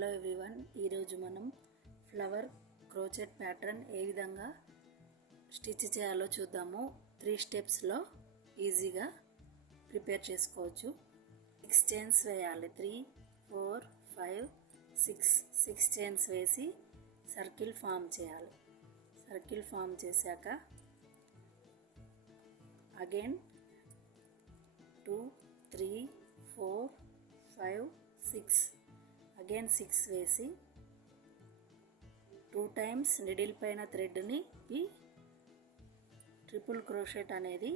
Hello everyone, ఈరోజు మనం flower crochet pattern ఏ విధంగా స్టిచ్ చేయాలో చూద్దాము. 3 స్టెప్స్లో ఈజీగా ప్రిపేర్ చేసుకోవచ్చు. 6 చైన్స్ వేయాలి. 3, 4, 5, 6 చైన్స్ వేసి సర్కిల్ ఫామ్ చేయాలి. సర్కిల్ ఫామ్ చేశాక అగైన్ 2, 3, 4, 5, 6 అగైన్ 6 వేసి 2 టైమ్స్ నిడిల్ పైన థ్రెడ్ని ట్రిపుల్ క్రోషెట్ అనేది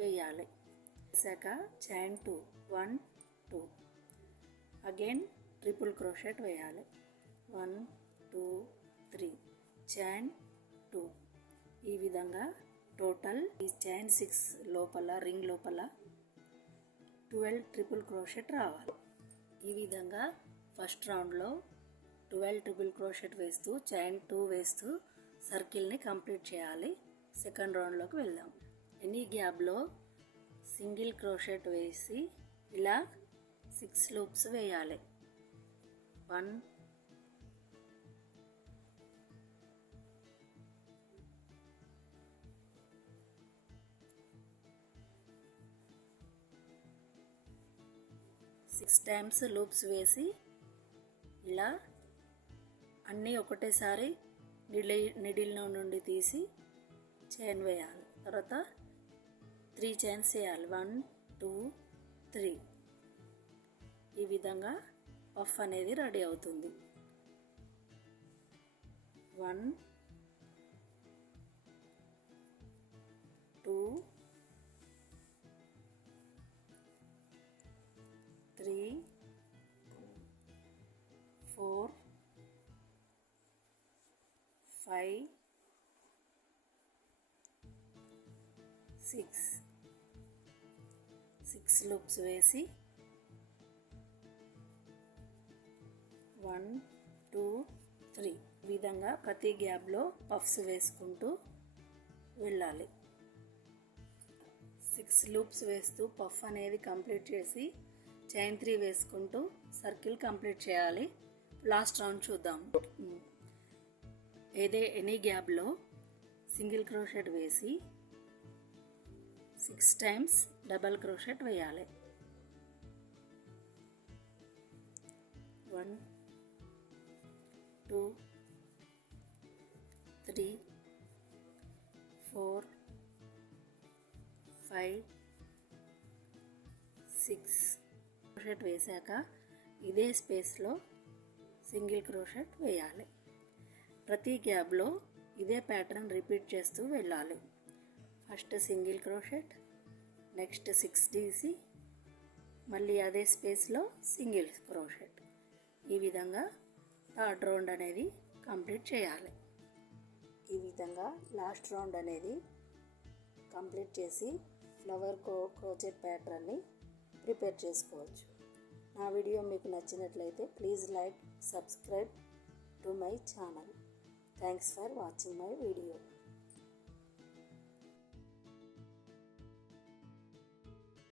వేయాలి. వేసాక చైన్ 2, 1, 2 అగైన్ ట్రిపుల్ క్రోషెట్ వేయాలి. 1, 2, 3 చైన్ 2. ఈ విధంగా టోటల్ ఈ చైన్ 6 లోపల రింగ్ లోపల 12 ట్రిపుల్ క్రోషెట్ రావాలి. ఈ విధంగా ఫస్ట్ రౌండ్లో 12 ట్రిపుల్ క్రోషెట్ వేస్తూ చైన్ 2 వేస్తూ సర్కిల్ని కంప్లీట్ చేయాలి. సెకండ్ రౌండ్లోకి వెళ్దాం. ఎనీ గ్యాప్లో సింగిల్ క్రోషెట్ వేసి ఇలా 6 లూప్స్ వేయాలి. 1, 6 టైమ్స్ లూప్స్ వేసి ఇలా అన్నీ ఒకటేసారి నిడిల్లో నుండి తీసి చైన్ వేయాలి. తర్వాత 3 చైన్స్ వేయాలి. 1, 2, 3 ఈ విధంగా పఫ్ అనేది రెడీ అవుతుంది. 1, 2, 3, 4, 5, 6 లూప్స్ వేసి 1, 2, 3 ఈ విధంగా ప్రతి గ్యాప్లో పఫ్స్ వేసుకుంటూ వెళ్ళాలి. 6 లూప్స్ వేస్తూ పఫ్ అనేది కంప్లీట్ చేసి చైన్ 3 వేసుకుంటూ సర్కిల్ కంప్లీట్ చేయాలి. లాస్ట్ రౌండ్ చూద్దాం. ఎనీ గ్యాప్లో సింగిల్ క్రోషెట్ వేసి 6 టైమ్స్ డబల్ క్రోషెట్ వేయాలి. 1, 2, 3, 4, 5, 6 క్రోషెట్ వేసాక ఇదే స్పేస్లో సింగిల్ క్రోషెట్ వేయాలి. ప్రతి గ్యాప్లో ఇదే ప్యాటర్న్ రిపీట్ చేస్తూ వెళ్ళాలి. ఫస్ట్ సింగిల్ క్రోషెట్, నెక్స్ట్ 6 తీసి మళ్ళీ అదే స్పేస్లో సింగిల్ క్రోషెట్. ఈ విధంగా థర్డ్ రౌండ్ అనేది కంప్లీట్ చేయాలి. ఈ విధంగా లాస్ట్ రౌండ్ అనేది కంప్లీట్ చేసి ఫ్లవర్ క్రోచెట్ ప్యాటర్న్ని ప్రిపేర్ చేసుకోవచ్చు. నా వీడియో మీకు నచ్చినట్లయితే please like, subscribe to my channel. Thanks for watching my video.